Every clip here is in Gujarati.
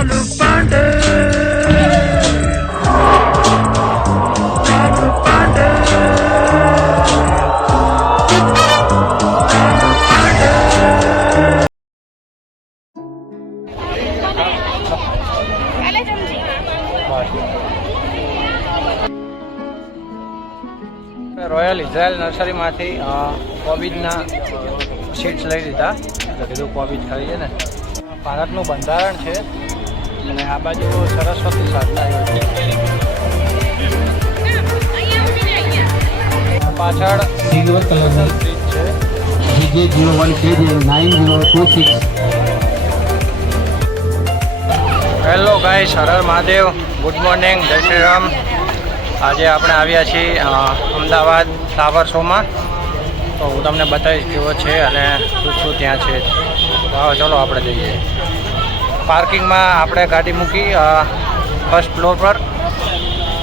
રોયલ ઇઝરાયલ નર્સરીમાંથી કોબીજના સીડ્સ લઈ લીધા. એટલે કીધું કોબીજ ખાઈએ ને. ભારતનું બંધારણ છે અને આ બાજુ સરસ્વતી સાધના પાછળ બ્રિજ છે. Hello guys, Har Har Mahadev, good morning, જય શ્રી રામ. આજે આપણે આવ્યા છીએ અમદાવાદ ફ્લાવર શોમાં. તો હું તમને બતાવીશ કેવો છે અને શું શું ત્યાં છે. ચલો આપણે જઈએ. પાર્કિંગમાં આપણે ગાડી મૂકી ફર્સ્ટ ફ્લોર પર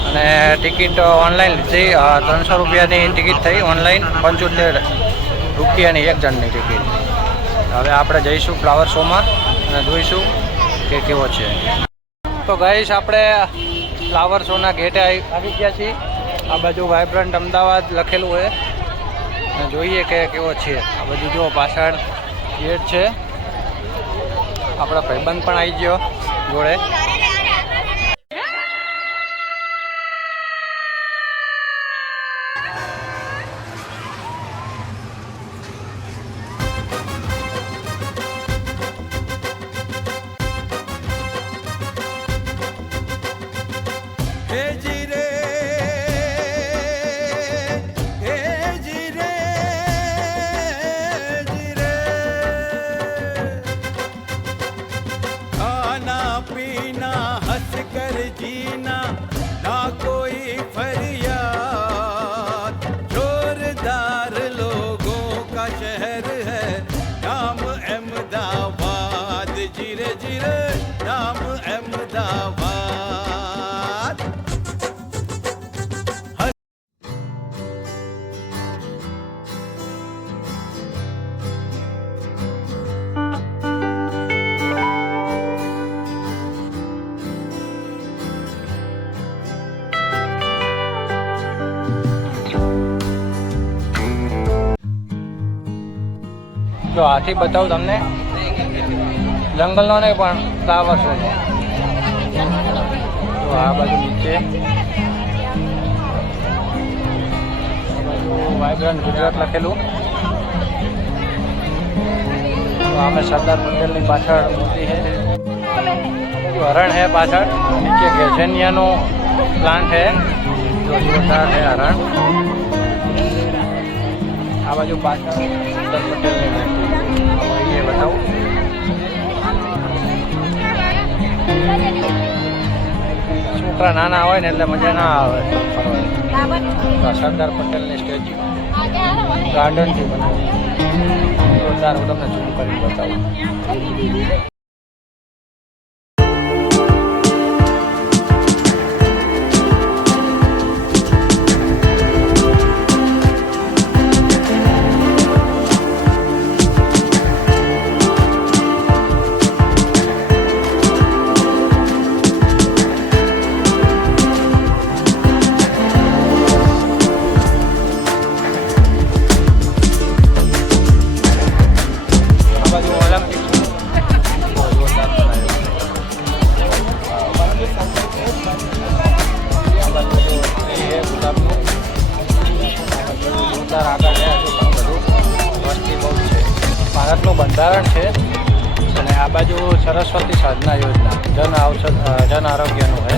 અને ટિકિટ ઓનલાઈન લીધી. 300 રૂપિયાની ટિકિટ થઈ ઓનલાઈન, 75 રૂપિયાની એક જણની ટિકિટ. હવે આપણે જઈશું ફ્લાવર શોમાં અને જોઈશું કે કેવો છે. તો ગાઈસ, આપણે ફ્લાવર શોના ગેટે આવી ગયા છીએ. આ બાજુ વાઇબ્રન્ટ અમદાવાદ લખેલું હોય અને જોઈએ કે કેવો છે. આ બધું જો પાછળ ગેટ છે. આપણા ભાઈબંધ પણ આવી ગયો જોડે. તો હાથી બતાવું તમને, જંગલનો નહીં પણ ફ્લાવર શોનો. તો આ બાજુ નીચે વાઇબ્રન્ટ ગુજરાત લખેલું. તો અમે સરદાર પટેલની પાછળ મોટી છે. હરણ છે પાછળ. નીચે ગેઝેનિયાનો પ્લાન્ટ છે, જો જોરદાર છે હરણ. આ બાજુ પાછળ સરદાર પટેલની એ બતાવું. છોકરા નાના હોય ને એટલે મજા ના આવે ફરવાની. સરદાર પટેલની સ્ટેચ્યુ ગાર્ડનથી બનાવી જોરદાર. હું તમને ઝૂમ કરીને બતાવું. ભારતનું બંધારણ છે અને આ બાજુ સરસ્વતી સાધના યોજના જન આરોગ્યનું છે.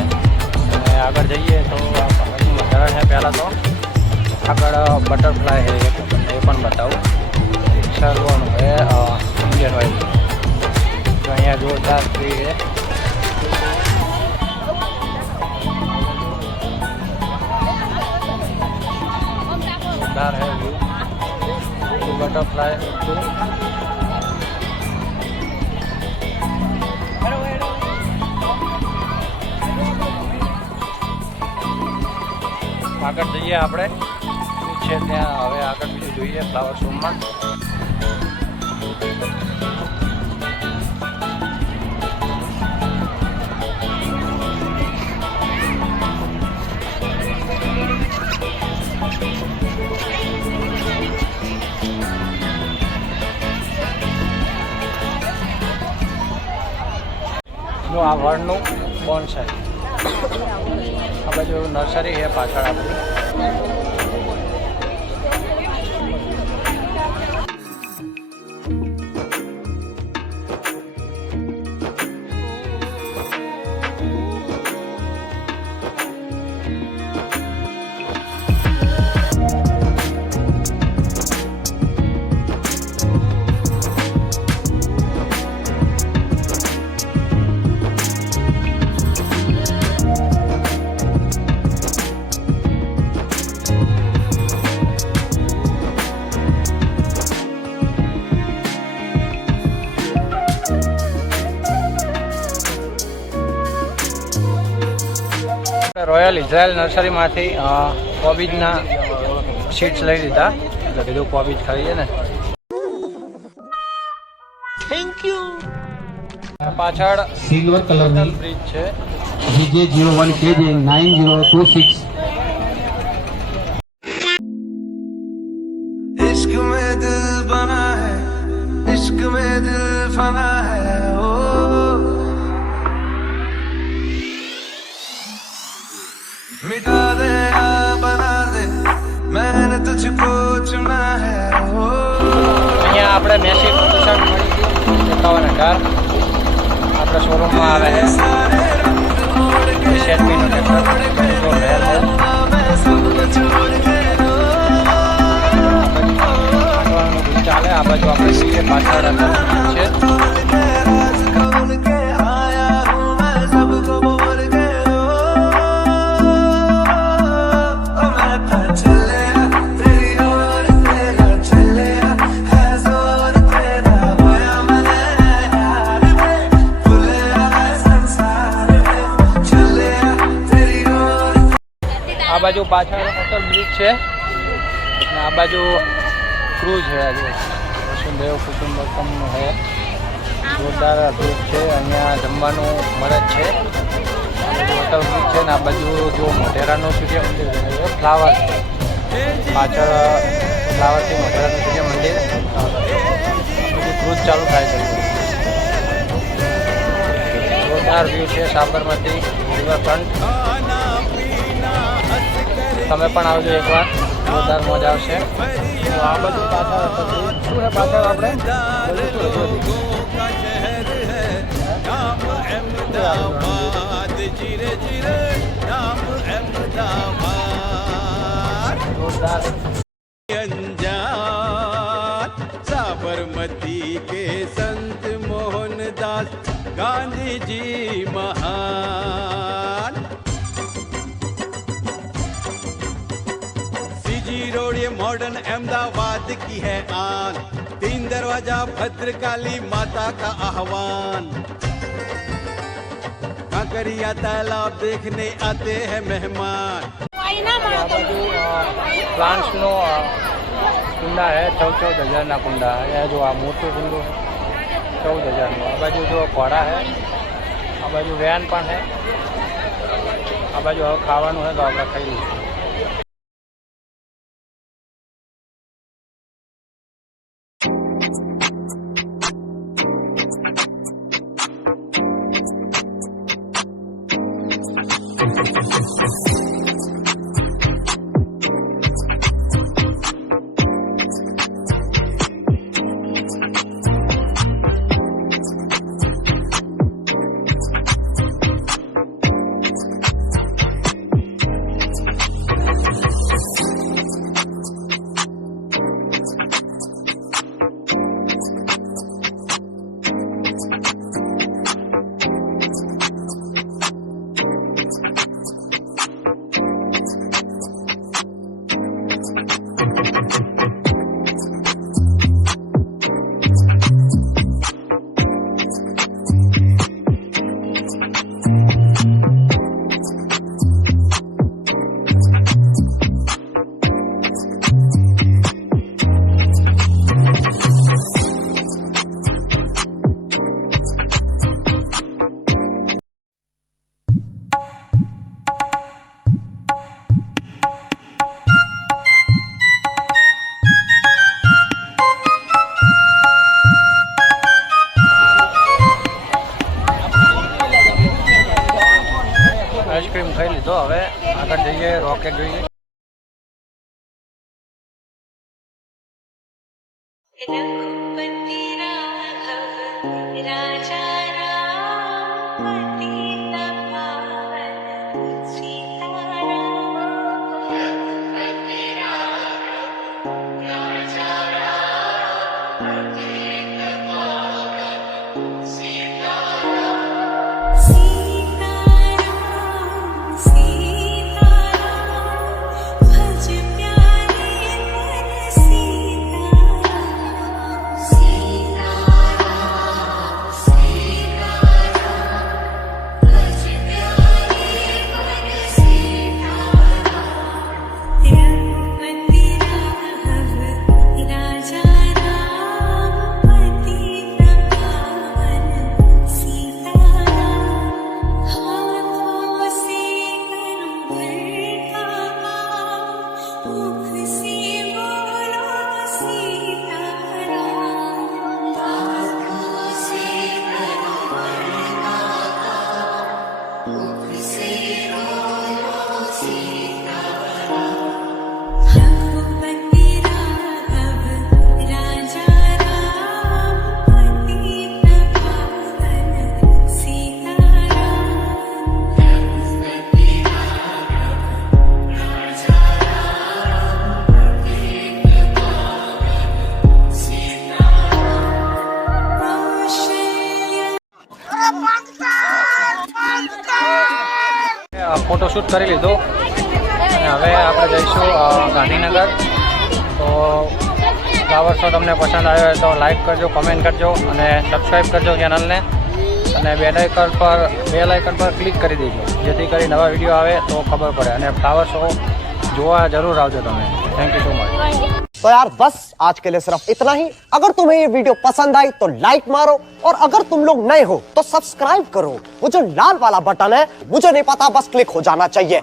અને આગળ જઈએ તો આ ભારતનું બંધારણ છે. પહેલાં તો આગળ બટરફ્લાય છે એ પણ બતાવું. સર્વનું છે ઇન્ડિયન ઓઇલ. તો અહીંયા જોરદાર ટ્રી છે. જોરદાર है व्यू. बटरफ्लाई આગળ જઈએ આપણે છે ત્યાં. હવે આગળ બીજું જોઈએ ફ્લાવર શોમાં. જો આ વડનું બોન્સાઈ. આ બાજુ નર્સરી છે પાછળ આપણી. રોયલ ઇઝરાયલ નર્સરીમાંથી કોબીજના સીડ્સ લઈ લીધા. એટલે કીધું કોબીજ ખાઈએ ને. Thank you. પાછળ સિલ્વર કલરની બ્રિજ છે. GJ01 KJ 9026. इश्क में दिल बना है, इश्क में दिल फना है, ओ मिटा दे या बना दे, मैंने तुझको चुना है, ओ અહીંયા આપણે મેસી ટી-શર્ટ મળી ગયું 51,000. આપણે શોરૂમમાં આવે છે સેલ્ફીનું ટ્રેક્ટર જો રેલ છે. मैं सब छोड़ के આગળનું બધું ચાલે. આ બાજુ આપણે જોઈએ પાછળ અંદર છે. राज खोल के आया हूँ मैं सबको बोल के, ओ मैं तो चले तेरी ओर तेरा चले है जोर तेरा होया मैंने यार में भूले संसार में चले तेरी ओर. આ બાજુ પાછળ અટલ બ્રિજ છે અને આ બાજુ ક્રૂઝ છે. આજે વસુંધૈવ કુટુંબકમનું છે. જોરદાર બ્રિજ છે. અહીંયા જમવાનું મળે જ છે. આ બાજુ અટલ બ્રિજ છે ને આ બાજુ જો મોઢેરાનું સૂર્ય મંદિર બનાવ્યું છે. ફ્લાવર પાછળ ફ્લાવરથી મોઢેરાનું સૂર્ય મંદિર. બધું ક્રૂઝ ચાલુ થાય છે. જોરદાર વ્યૂ છે સાબરમતી રિવરફ્રન્ટ. તમે પણ આવજો એકવાર. જોરદાર મોજ આવશે. તો આ બધું પાછળ શું છે પાછળ આપણે જોરદાર. साबरमती के संत मोहनदास गांधी जी महान. सीजी रोड ये मॉडर्न अहमदाबाद की है आन. 3 दरवाजा भद्रकाली माता का आह्वान. कांकरिया तालाब देखने आते हैं मेहमान. આ બાજુ પ્લાન્ટ્સનો કુંડા છે. 14,000ના કુંડા. અહીંયા જો આ મોટું કુંડું 14,000નું. આ બાજુ જો ઘોડા છે. આ બાજુ વેન પણ છે. આ બાજુ હવે ખાવાનું છે તો આપણે ખાઈ લઈશું. લીધો. હવે આગળ જઈએ, રોકેટ જોઈએ. रघुपति राघव राजा राम पतित पावन सीताराम रघुपति राघव राजा राम पतित पावन सीताराम सीताराम सीताराम भज प्यारे मन सीताराम सीताराम सीताराम भज प्यारे मन सीताराम रघुपति राघव राजा राम पतित पावन सीताराम हाथों से करूं काम मुख से बोलो सीताराम हाथों से करूं काम मुख से बोलो सीताराम रघुपति राघव राजा राम पतित पावन सीताराम रघुपति राघव राजा राम पतित पावन सीताराम ફોટોશૂટ કરી લીધો અને હવે આપણે જઈશું ગાંધીનગર. તો ફ્લાવર શો તમને પસંદ આવ્યો હોય તો લાઈક કરજો, કમેન્ટ કરજો અને સબસ્ક્રાઈબ કરજો ચેનલને અને બેલ આઇકન પર ક્લિક કરી દેજો જેથી કરી નવા વિડીયો આવે તો ખબર પડે. અને ફ્લાવર શો જોવા જરૂર આવજો તમે. Thank you so much. तो यार बस आज के लिए सिर्फ इतना ही. अगर तुम्हें ये वीडियो पसंद आई तो लाइक मारो और अगर तुम लोग नए हो तो सब्सक्राइब करो. वो जो लाल वाला बटन है मुझे नहीं पता, बस क्लिक हो जाना चाहिए.